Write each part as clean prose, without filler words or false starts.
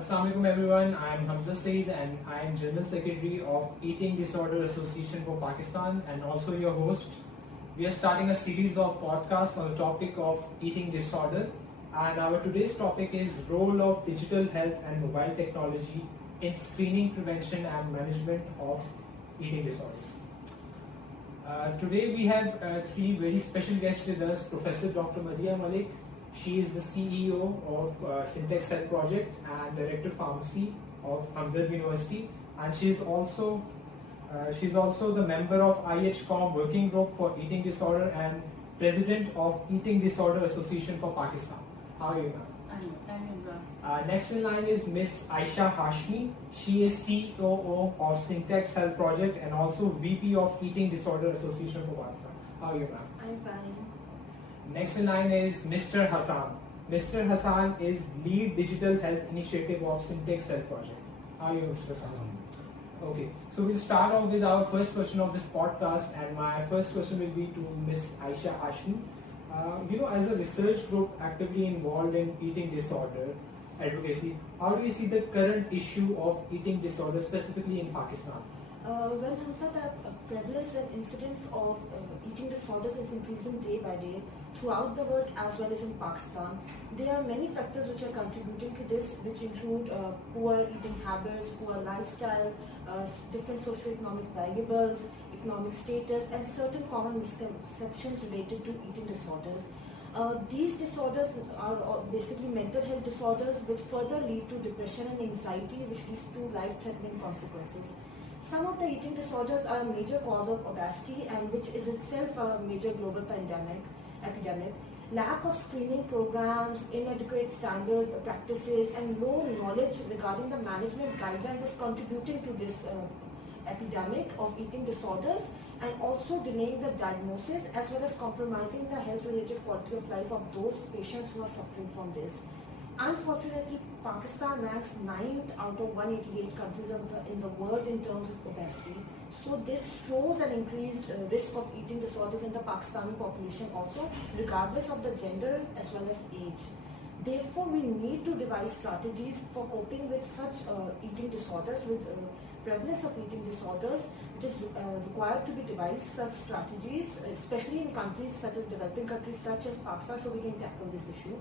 Assalamualaikum everyone, I am Hamza Saeed and I am General Secretary of Eating Disorder Association for Pakistan and also your host. We are starting a series of podcasts on the topic of eating disorder, and our today's topic is role of digital health and mobile technology in screening, prevention and management of eating disorders. Today we have three very special guests with us. Professor Dr. Madhiya Malik. She is the CEO of Syntex Health Project and Director Pharmacy of Hamdard University, and she is also the member of IHCOM Working Group for Eating Disorder and President of Eating Disorder Association for Pakistan. How are you, ma'am? Next in line is Miss Aisha Hashmi. She is COO of Syntex Health Project and also VP of Eating Disorder Association for Pakistan. How are you, ma'am? I'm fine. Next in line is Mr. Hassan. Mr. Hassan is Lead Digital Health Initiative of Syntex Health Project. How are you, Mr. Hassan? Okay, so we'll start off with our first question of this podcast, and my first question will be to Miss Aisha Hashmi. As a research group actively involved in eating disorder advocacy, how do you see the current issue of eating disorder specifically in Pakistan? Well, Hamza, the prevalence and incidence of eating disorders is increasing day by day throughout the world as well as in Pakistan. There are many factors which are contributing to this, which include poor eating habits, poor lifestyle, different socioeconomic variables, economic status, and certain common misconceptions related to eating disorders. These disorders are basically mental health disorders which further lead to depression and anxiety, which leads to life-threatening consequences. Some of the eating disorders are a major cause of obesity, and which is itself a major global epidemic. Lack of screening programs, inadequate standard practices, and low knowledge regarding the management guidelines is contributing to this epidemic of eating disorders, and also delaying the diagnosis as well as compromising the health-related quality of life of those patients who are suffering from this. Unfortunately, Pakistan ranks 9th out of 188 countries in the world in terms of obesity. So this shows an increased risk of eating disorders in the Pakistani population also, regardless of the gender as well as age. Therefore, we need to devise strategies for coping with such eating disorders, with prevalence of eating disorders. It is required to be devised such strategies, especially in countries such as developing countries such as Pakistan, so we can tackle this issue.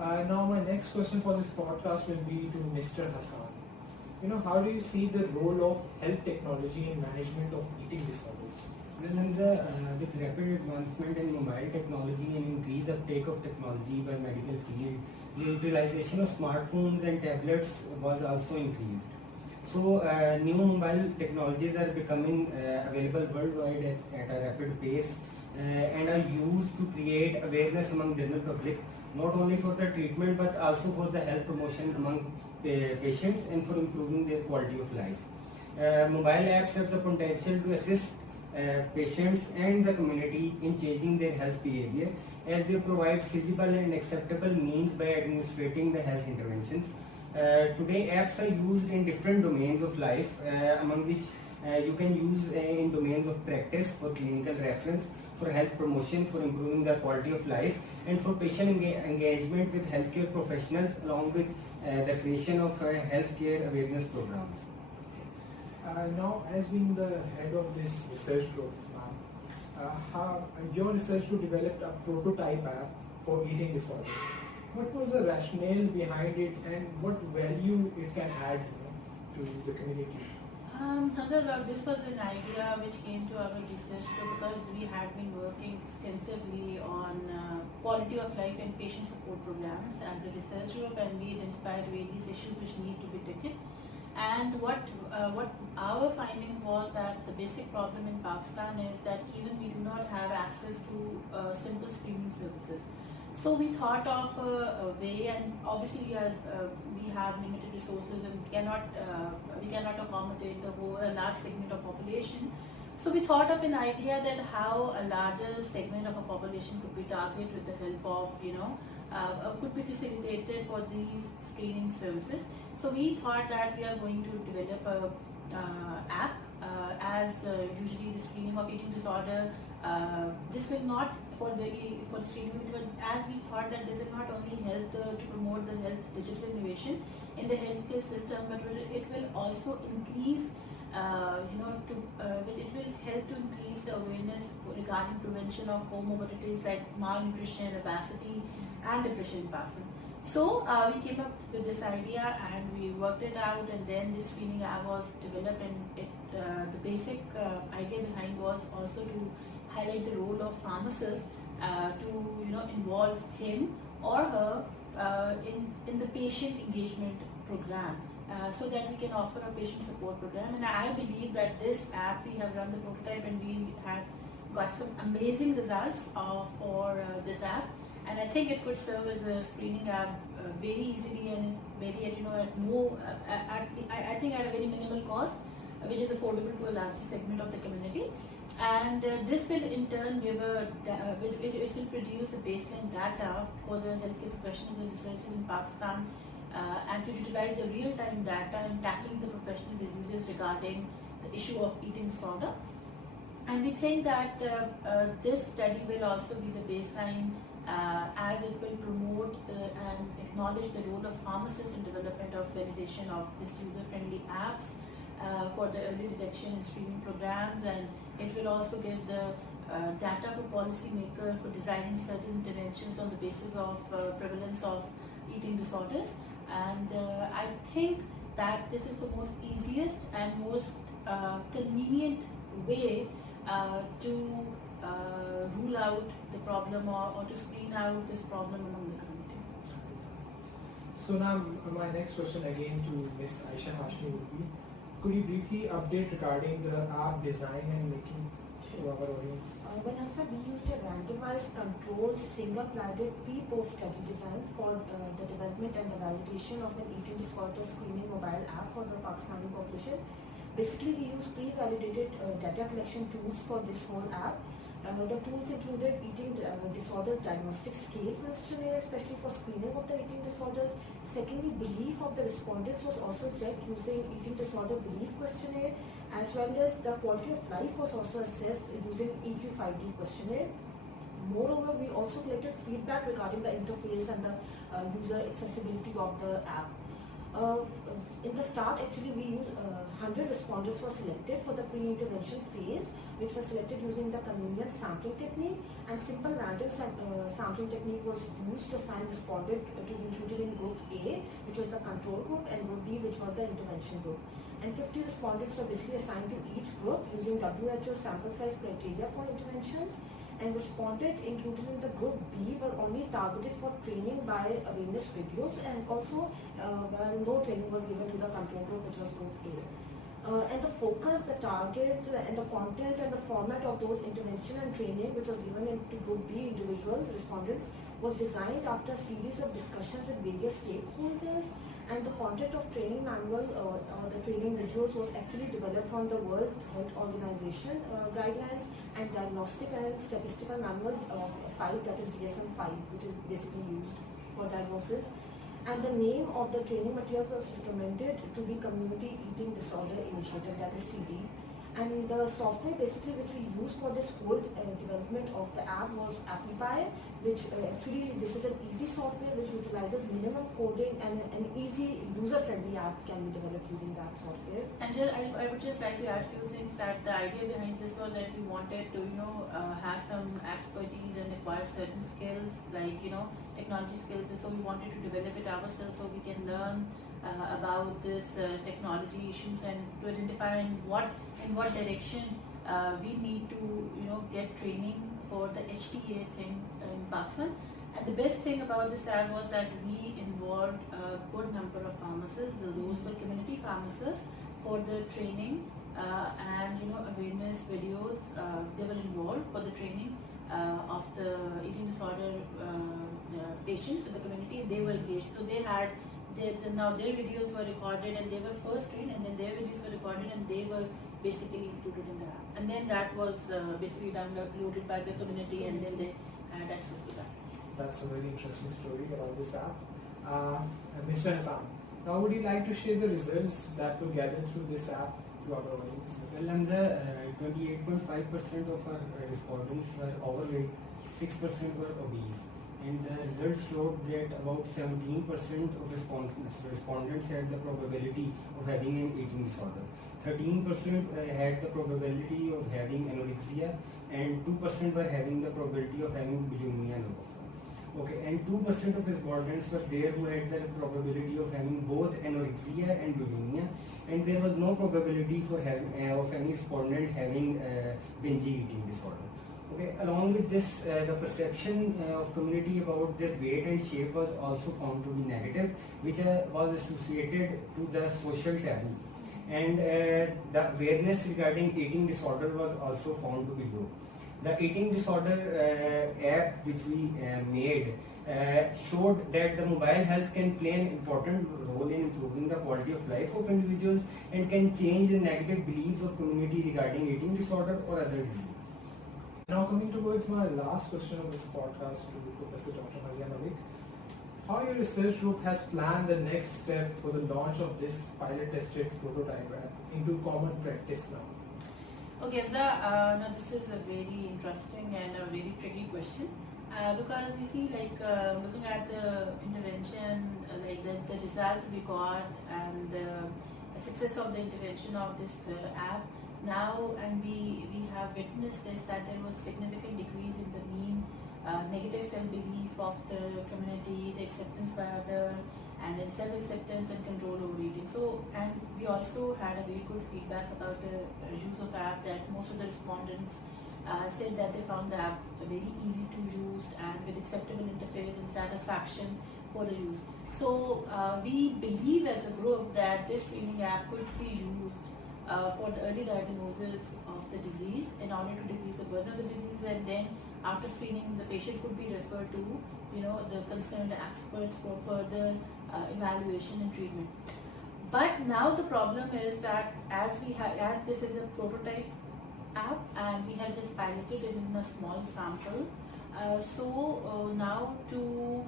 Now my next question for this podcast will be to Mr. Hassan. How do you see the role of health technology in management of eating disorders? Well, with rapid advancement in mobile technology and increased uptake of technology by medical field, the utilization of smartphones and tablets was also increased. So, new mobile technologies are becoming available worldwide at a rapid pace and are used to create awareness among general public, not only for the treatment but also for the health promotion among patients and for improving their quality of life. Mobile apps have the potential to assist patients and the community in changing their health behavior, as they provide feasible and acceptable means by administrating the health interventions. Today, apps are used in different domains of life, among which you can use in domains of practice, for clinical reference, for health promotion, for improving the quality of life, and for patient engagement with healthcare professionals, along with the creation of healthcare awareness programs. Now, as being the head of this research group, your research group developed a prototype app for eating disorders. What was the rationale behind it, and what value it can add to the community? This was an idea which came to our research group because we had been working extensively on quality of life and patient support programs as a research group, and we identified various issues which need to be tackled. And what our findings was that the basic problem in Pakistan is that even we do not have access to simple screening services. So we thought of a way, and obviously we have limited resources and we cannot accommodate the whole large segment of population. So we thought of an idea that how a larger segment of a population could be targeted with the help of could be facilitated for these screening services. So we thought that we are going to develop a app as usually the screening of eating disorder. This will not for the screening, but as we thought that this will not only help to promote the health digital innovation, validation in the healthcare system, but it will also increase, it will help to increase the awareness regarding prevention of comorbidities like malnutrition, obesity, and depression in Pakistan. So we came up with this idea and we worked it out, and then this screening app was developed, and the basic idea behind was also to highlight the role of pharmacists to involve him or her in the patient engagement program, so that we can offer a patient support program. And I believe that this app, we have run the prototype and we have got some amazing results for this app, and I think it could serve as a screening app very easily and very I think at a very minimal cost, which is affordable to a larger segment of the community. And this will in turn give it will produce a baseline data for the healthcare professionals and researchers in Pakistan, and to utilize the real-time data in tackling the professional diseases regarding the issue of eating disorder. And we think that this study will also be the baseline, as it will promote and acknowledge the role of pharmacists in development of validation of this user-friendly apps for the early detection and screening programs, and it will also give the data for policymakers for designing certain interventions on the basis of prevalence of eating disorders. And I think that this is the most easiest and most convenient way to rule out the problem or to screen out this problem among the community. So now my next question again to Ms. Aisha Hashmi would be, could you briefly update regarding the app design and making to our audience? Well, Hamza, we used a randomized, controlled, single-blinded pre-post study design for the development and the validation of an eating disorder screening mobile app for the Pakistani population. Basically, we use pre-validated data collection tools for this whole app. The tools included eating disorders diagnostic scale questionnaire, especially for screening of the eating disorders. Secondly, belief of the respondents was also checked using eating disorder belief questionnaire, as well as the quality of life was also assessed using EQ5D questionnaire. Moreover, we also collected feedback regarding the interface and the user accessibility of the app. In the start, actually, we used 100 respondents were selected for the pre-intervention phase, which was selected using the convenient sampling technique, and simple random sampling technique was used to assign respondent to be included in group A, which was the control group, and group B, which was the intervention group. And 50 respondents were basically assigned to each group using WHO sample size criteria for interventions. And respondent included in the group B were only targeted for training by awareness videos, and also no training was given to the control group, which was group A. And the focus, the target, and the content and the format of those intervention and training which was given to group B individuals, respondents, was designed after a series of discussions with various stakeholders, and the content of training manual or the training videos was actually developed from the World Health Organization guidelines and diagnostic and statistical manual of 5, that is DSM-5, which is basically used for diagnosis. And the name of the training materials was recommended to be Community Eating Disorder Initiative, that is CD. And the software basically which we used for this whole development of the app was Applipie, which actually this is an easy software which utilizes minimum coding, and an easy user-friendly app can be developed using that software. And I would just like to add a few things, that the idea behind this was that we wanted to have some expertise and acquire certain skills like technology skills, and so we wanted to develop it ourselves so we can learn about this technology issues and to identify in what direction we need to get training for the HTA thing in Pakistan. And the best thing about this app was that we involved a good number of pharmacists. Those were community pharmacists for the training and awareness videos. They were involved for the training of the eating disorder patients in the community. They were engaged, so they had now their videos were recorded, and they were first trained, and then their videos were recorded, and they were basically included in the app. And then that was basically downloaded by the community, and then they had access to that. That's a very interesting story about this app. Mr. Hassan, now would you like to share the results that were gathered through this app to our audience? Well, and the 28.5% of our respondents were overweight, 6% were obese, and the results showed that about 17% of respondents had the probability of having an eating disorder. 13% had the probability of having anorexia, and 2% were having the probability of having bulimia nervosa. Okay, and 2% of respondents were there who had the probability of having both anorexia and bulimia, and there was no probability for having of any respondent having binge eating disorder. Okay, along with this, the perception of community about their weight and shape was also found to be negative, which was associated to the social taboo, and the awareness regarding eating disorder was also found to be low. The eating disorder app which we made showed that the mobile health can play an important role in improving the quality of life of individuals and can change the negative beliefs of community regarding eating disorder or other diseases. Now coming towards my last question of this podcast to Professor Dr. Maria Malik, how your research group has planned the next step for the launch of this pilot tested prototype app into common practice now? Okay, now this is a very interesting and a very tricky question because you see, like looking at the intervention, like the result we got and the success of the intervention of this app now, and we have witnessed this, that there was significant decrease in the mean negative self-belief of the community, the acceptance by others, and then self-acceptance and control over eating. So, and we also had a very good feedback about the use of app, that most of the respondents said that they found the app very easy to use and with acceptable interface and satisfaction for the use. So we believe as a group that this screening app could be used for the early diagnosis of the disease in order to decrease the burden of the disease, and then after screening the patient could be referred to the concerned experts for further evaluation and treatment. But now the problem is that as this is a prototype app and we have just piloted it in a small sample, so now to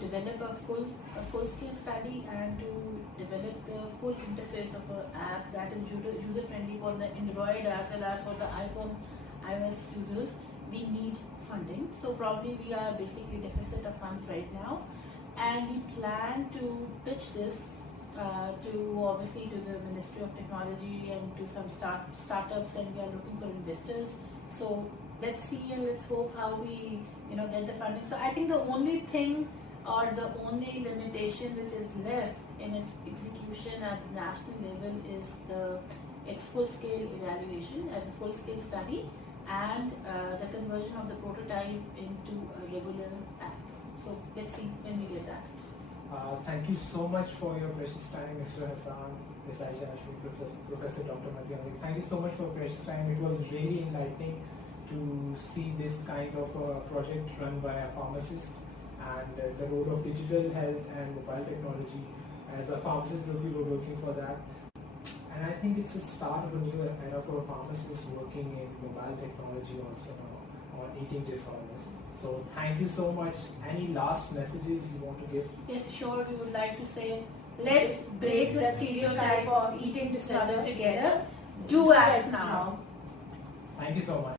develop a full scale study and to develop the full interface of an app that is user friendly for the Android as well as for the iPhone iOS users, we need funding. So probably we are basically deficit of funds right now, and we plan to pitch this to obviously to the Ministry of Technology and to some startups, and we are looking for investors. So let's see and let's hope how we get the funding. So I think the only thing or the only limitation which is left in its execution at the national level is its full scale evaluation as a full scale study and the conversion of the prototype into a regular app. So let's see when we get that. Thank you so much for your precious time, Mr. Hassan, Ms. Aisha Ashmi, Professor Dr. Maria Malik. Thank you so much for your precious time. It was really enlightening to see this kind of a project run by a pharmacist, and the role of digital health and mobile technology. As a pharmacist, we were working for that. And I think it's a start of a new era for pharmacists working in mobile technology also on eating disorders. So thank you so much. Any last messages you want to give? Yes, sure. We would like to say, let's break the stereotype of eating disorder together. Do act now. Thank you so much.